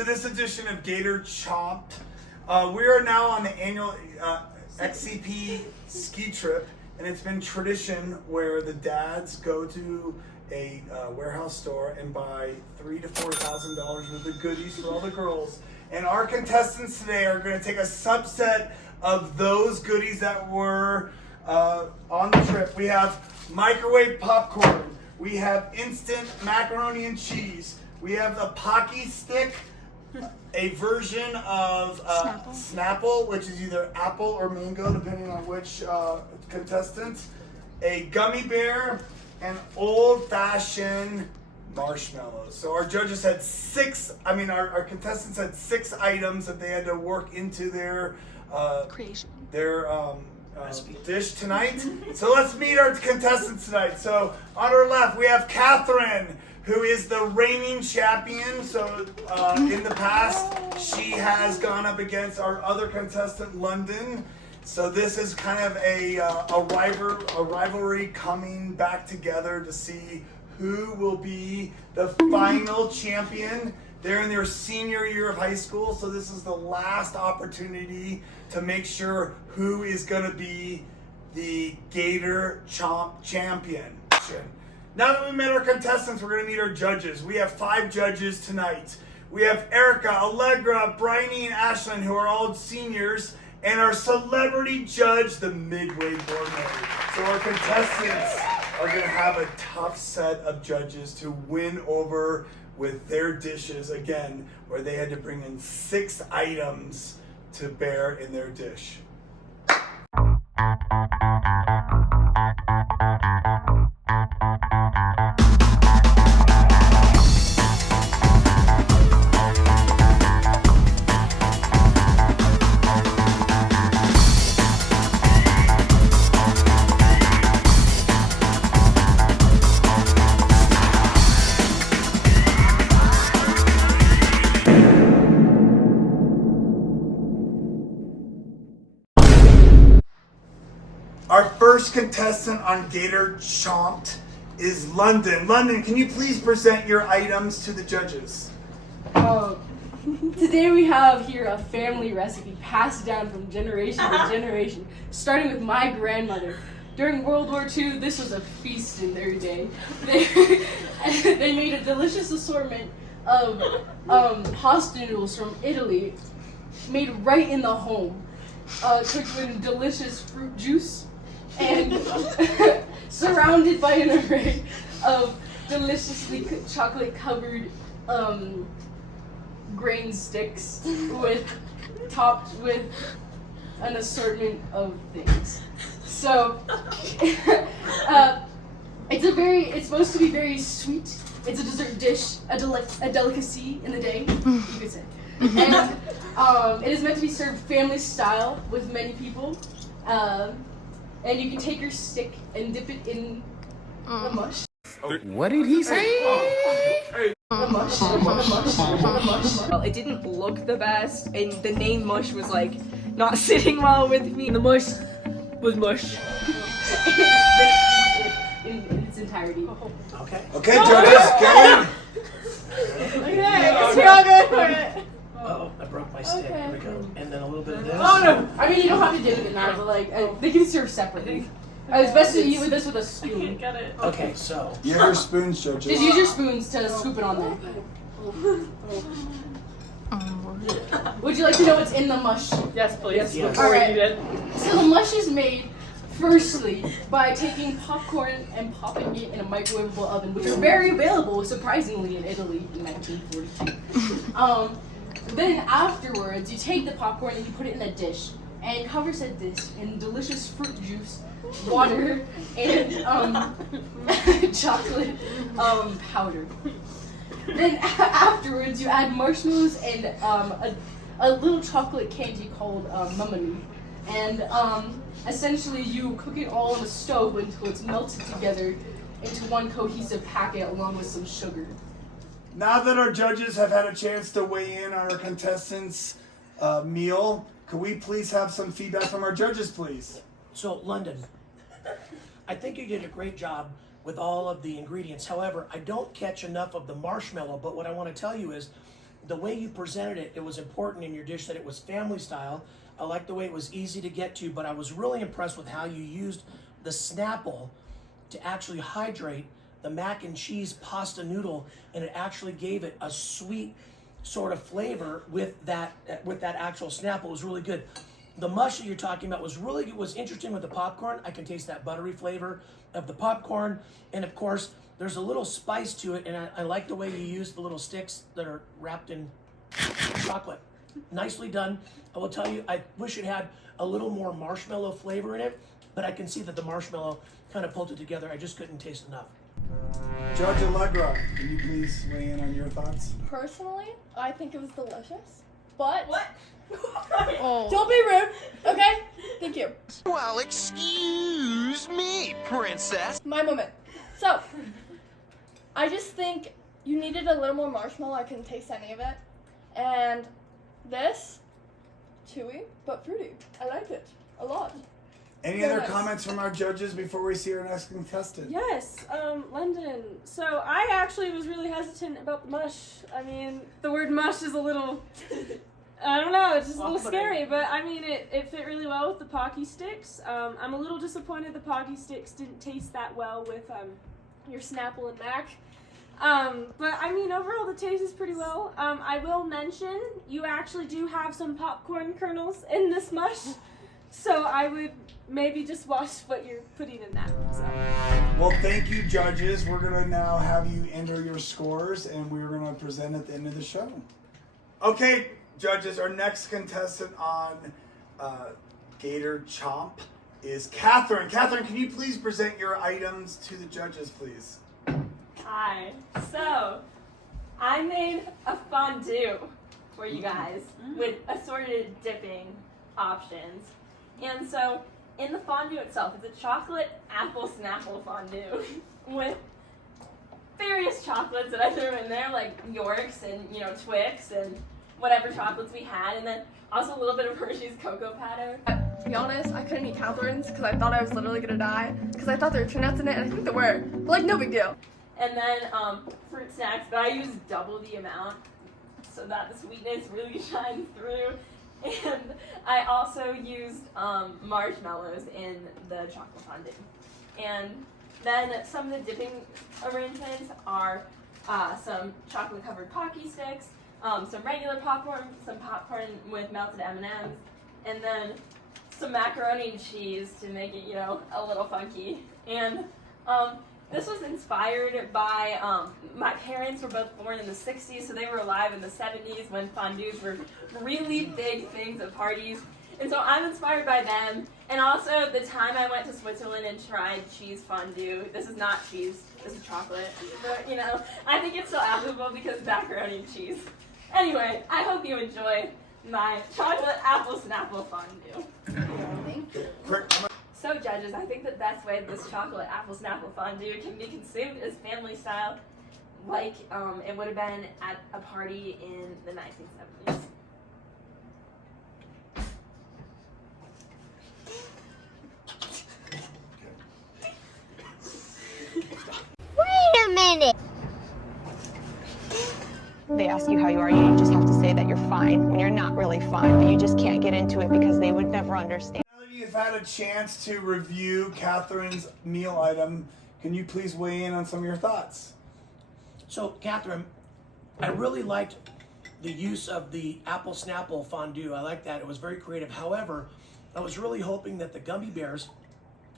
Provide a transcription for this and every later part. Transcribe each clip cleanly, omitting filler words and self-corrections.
to this edition of Gator Chomped. We are now on the annual XCP ski trip, and it's been tradition where the dads go to a warehouse store and buy $3,000 to $4,000 worth of goodies for all the girls. And our contestants today are going to take a subset of those goodies that were on the trip. We have microwave popcorn. We have instant macaroni and cheese. We have the Pocky Stick, a version of Snapple, which is either apple or mango, depending on which contestant. A gummy bear, and old-fashioned marshmallows. So our judges had our contestants had 6 items that they had to work into their creation. Their dish tonight. So let's meet our contestants tonight. So on our left we have Catherine, who is the reigning champion. So in the past she has gone up against our other contestant, London. So this is kind of a rivalry coming back together to see who will be the final champion. They're in their senior year of high school, so this is the last opportunity to make sure who is going to be the Gator Chomp champion. Now that we met our contestants, we're going to meet our judges. We have 5 judges tonight. We have Erica, Allegra, Bryony, and Ashlyn, who are all seniors, and our celebrity judge, the Midway Gourmet. So our contestants are going to have a tough set of judges to win over with their dishes, again, where they had to bring in 6 items to bear in their dish. Our first contestant on Gator Chomped is London. London, can you please present your items to the judges? Today we have here a family recipe passed down from generation to generation, starting with my grandmother. During World War II, this was a feast in their day. They made a delicious assortment of pasta noodles from Italy, made right in the home, cooked with delicious fruit juice, and surrounded by an array of deliciously chocolate-covered grain sticks topped with an assortment of things. So it's supposed to be very sweet. It's a dessert dish, a delicacy in the day, you could say. And it is meant to be served family style with many people. And you can take your stick and dip it in the mush. What did he say? The mush. Well, it didn't look the best, and the name mush was like not sitting well with me. The mush was mush. in its entirety. Okay, judges, get in. Okay, I guess we're all good for it. Oh, I broke my stick. Okay. Here we go. And then a little bit of this. Oh no! I mean, you don't have to dip it now, but like they can serve separately. It's best to eat with this with a spoon. Got it. Okay, so. Use your spoons, judges. Just use your spoons to scoop it on there. Would you like to know what's in the mush? Yes, please. Yes. Before Alright. we eat it. So the mush is made firstly by taking popcorn and popping it in a microwavable oven, which are very available, surprisingly, in Italy in 1942. Then afterwards, you take the popcorn and you put it in a dish and cover said dish in delicious fruit juice, water, and chocolate powder. Then afterwards, you add marshmallows and a little chocolate candy called mamanu. And essentially, you cook it all on the stove until it's melted together into one cohesive packet along with some sugar. Now that our judges have had a chance to weigh in on our contestants' meal, could we please have some feedback from our judges, please? So, London, I think you did a great job with all of the ingredients. However, I don't catch enough of the marshmallow, but what I want to tell you is the way you presented it, it was important in your dish that it was family style. I liked the way it was easy to get to, but I was really impressed with how you used the Snapple to actually hydrate the mac and cheese pasta noodle, and it actually gave it a sweet sort of flavor with that actual Snapple. It was really good. The mush that you're talking about was interesting with the popcorn. I can taste that buttery flavor of the popcorn, and of course there's a little spice to it, and I like the way you use the little sticks that are wrapped in chocolate. Nicely done. I will tell you, I wish it had a little more marshmallow flavor in it, but I can see that the marshmallow kind of pulled it together. I just couldn't taste enough. Judge Allegra, can you please weigh in on your thoughts? Personally, I think it was delicious, but What? don't be rude, okay? Thank you. Well, excuse me, princess. My moment. So, I just think you needed a little more marshmallow. I couldn't taste any of it. And this, chewy, but fruity. I liked it a lot. Any Very other nice. comments from our judges before we see our next contestant? Yes, London. So I actually was really hesitant about the mush. I mean, the word mush is a little, I don't know, it's just a little scary, but I mean, it fit really well with the Pocky sticks. I'm a little disappointed the Pocky sticks didn't taste that well with your Snapple and Mac. But I mean, overall the taste is pretty well. I will mention, you actually do have some popcorn kernels in this mush, so I would maybe just watch what you're putting in that. So. Well, thank you, judges. We're going to now have you enter your scores, and we're going to present at the end of the show. Okay, judges, our next contestant on Gator Chomp is Catherine. Catherine, can you please present your items to the judges, please? Hi. So, I made a fondue for you guys with assorted dipping options. And so, in the fondue itself, it's a chocolate apple Snapple fondue with various chocolates that I threw in there, like Yorks and, Twix and whatever chocolates we had, and then also a little bit of Hershey's cocoa powder. To be honest, I couldn't eat Catherine's because I thought I was literally gonna die because I thought there were tree nuts in it, and I think there were, but like no big deal. And then fruit snacks, but I used double the amount so that the sweetness really shines through. And I also used marshmallows in the chocolate fondue. And then some of the dipping arrangements are some chocolate covered Pocky sticks, some regular popcorn, some popcorn with melted M&Ms, and then some macaroni and cheese to make it, a little funky. And this was inspired by, my parents were both born in the 60s, so they were alive in the 70s when fondues were really big things at parties. And so I'm inspired by them. And also the time I went to Switzerland and tried cheese fondue. This is not cheese, this is chocolate. But, I think it's still applicable because it's macaroni and cheese. Anyway, I hope you enjoy my chocolate apple Snapple fondue. Thank you. So judges, I think the best way this chocolate apple Snapple fondue can be consumed is family style, like it would have been at a party in the 1970s. Wait a minute. They ask you how you are, you just have to say that you're fine when you're not really fine, but you just can't get into it because they would never understand. Now that you've had a chance to review Catherine's meal item, can you please weigh in on some of your thoughts? So, Catherine, I really liked the use of the apple Snapple fondue. I like that. It was very creative. However, I was really hoping that the gummy bears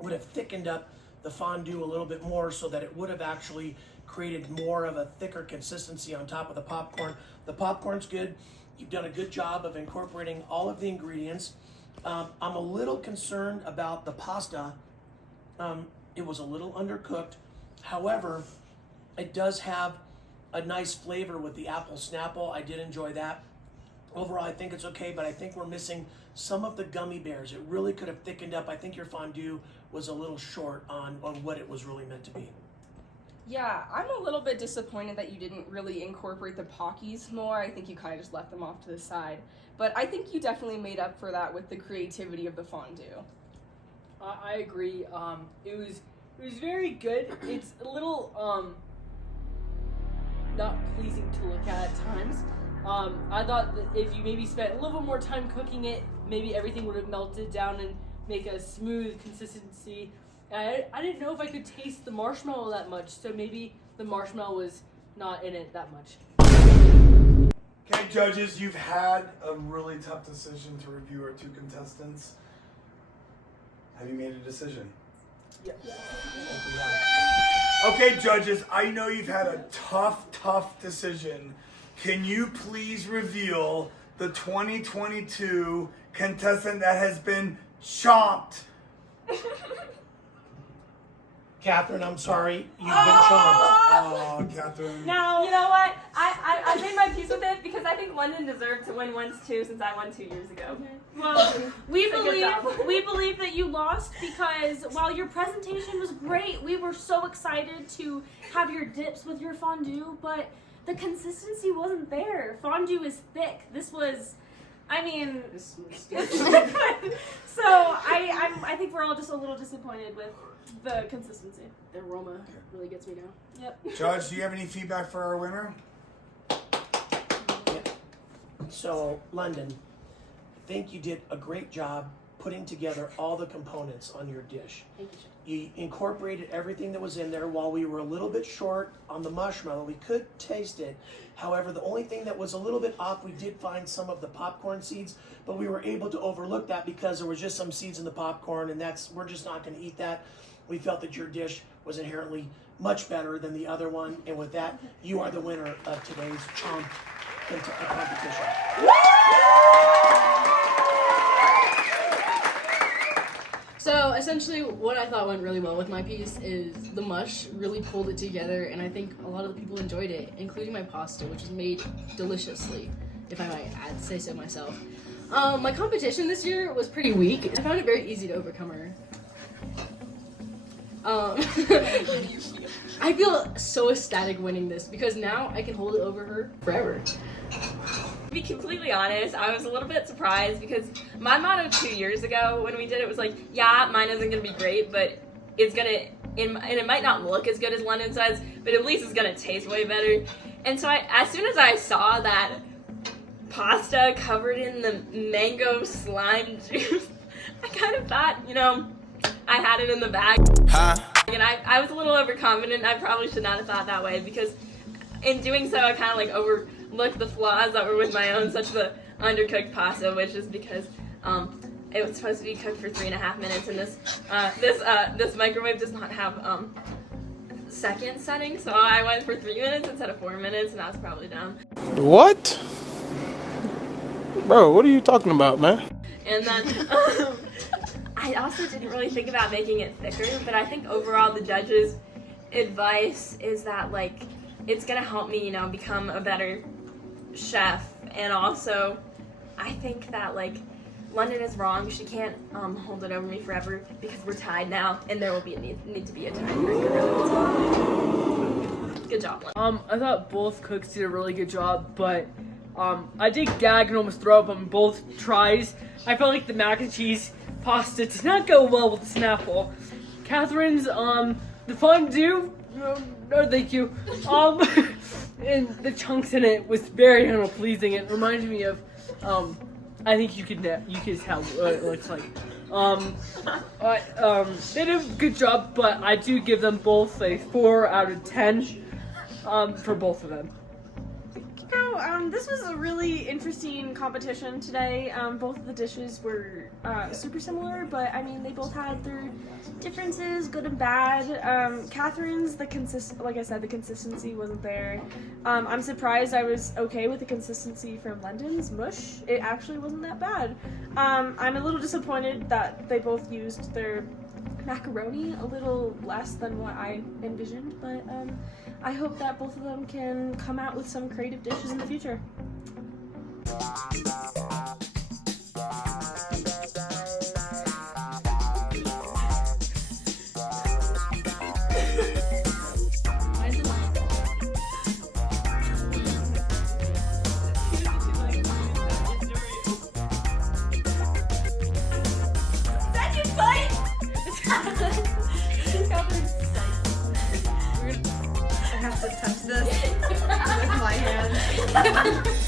would have thickened up the fondue a little bit more so that it would have actually created more of a thicker consistency on top of the popcorn. The popcorn's good. You've done a good job of incorporating all of the ingredients. I'm a little concerned about the pasta. It was a little undercooked. However, it does have a nice flavor with the apple Snapple. I did enjoy that. Overall, I think it's okay, but I think we're missing some of the gummy bears. It really could have thickened up. I think your fondue was a little short on what it was really meant to be. Yeah, I'm a little bit disappointed that you didn't really incorporate the Pockies more. I think you kind of just left them off to the side. But I think you definitely made up for that with the creativity of the fondue. I agree. It was very good. It's a little not pleasing to look at times. I thought that if you maybe spent a little bit more time cooking it, maybe everything would have melted down and make a smooth consistency. I didn't know if I could taste the marshmallow that much, so maybe the marshmallow was not in it that much. Okay, judges, you've had a really tough decision to review our 2 contestants. Have you made a decision? Yeah. Okay, judges, I know you've had a tough decision. Can you please reveal the 2022 contestant that has been chomped? Catherine, I'm sorry, you've been chomped. Oh, Catherine. Now, You know what? I made my peace with it because I think London deserved to win once too, since I won 2 years ago. well, we So good job. believe that you lost because while your presentation was great, we were so excited to have your dips with your fondue, but the consistency wasn't there. Fondue is thick. This was, I mean, so I think we're all just a little disappointed with the consistency. The aroma really gets me now. Yep. Judge, do you have any feedback for our winner? So, London, I think you did a great job putting together all the components on your dish. Thank you, Chef. You incorporated everything that was in there. While we were a little bit short on the marshmallow, we could taste it. However, the only thing that was a little bit off, we did find some of the popcorn seeds, but we were able to overlook that because there was just some seeds in the popcorn, and we're just not going to eat that. We felt that your dish was inherently much better than the other one, and with that, you are the winner of today's Chomped competition. So essentially what I thought went really well with my piece is the mush really pulled it together, and I think a lot of the people enjoyed it, including my pasta, which was made deliciously, if I might say so myself. My competition this year was pretty weak. I found it very easy to overcome her. I feel so ecstatic winning this because now I can hold it over her forever. To be completely honest, I was a little bit surprised because my motto 2 years ago when we did it was like, yeah, mine isn't gonna be great, but it's gonna, and it might not look as good as London says, but at least it's gonna taste way better. And so as soon as I saw that pasta covered in the mango slime juice, I kind of thought, I had it in the bag. And I was a little overconfident. I probably should not have thought that way because in doing so, I kind of overlooked the flaws that were with my own, such the undercooked pasta, which is because it was supposed to be cooked for 3.5 minutes, and this microwave does not have second setting, so I went for 3 minutes instead of 4 minutes, and I was probably dumb. What? Bro, what are you talking about, man? And then I also didn't really think about making it thicker, but I think overall the judges' advice is that it's gonna help me, become a better chef. And also, I think that London is wrong. She can't hold it over me forever because we're tied now, and there will be need to be a tiebreaker. Good job, London. I thought both cooks did a really good job, but I did gag and almost throw up on both tries. I felt like the mac and cheese pasta did not go well with the Snapple. Catherine's the fondue, no thank you. And the chunks in it was very unpleasing. It reminded me of I think you could tell what it looks like. They did a good job, but I do give them both a 4 out of 10 for both of them. This was a really interesting competition today. Both of the dishes were super similar, but I mean they both had their differences, good and bad. Catherine's like I said, the consistency wasn't there. I'm surprised I was okay with the consistency from London's mush. It actually wasn't that bad. I'm a little disappointed that they both used their macaroni a little less than what I envisioned, but I hope that both of them can come out with some creative dishes in the future. I have to touch this with my hands.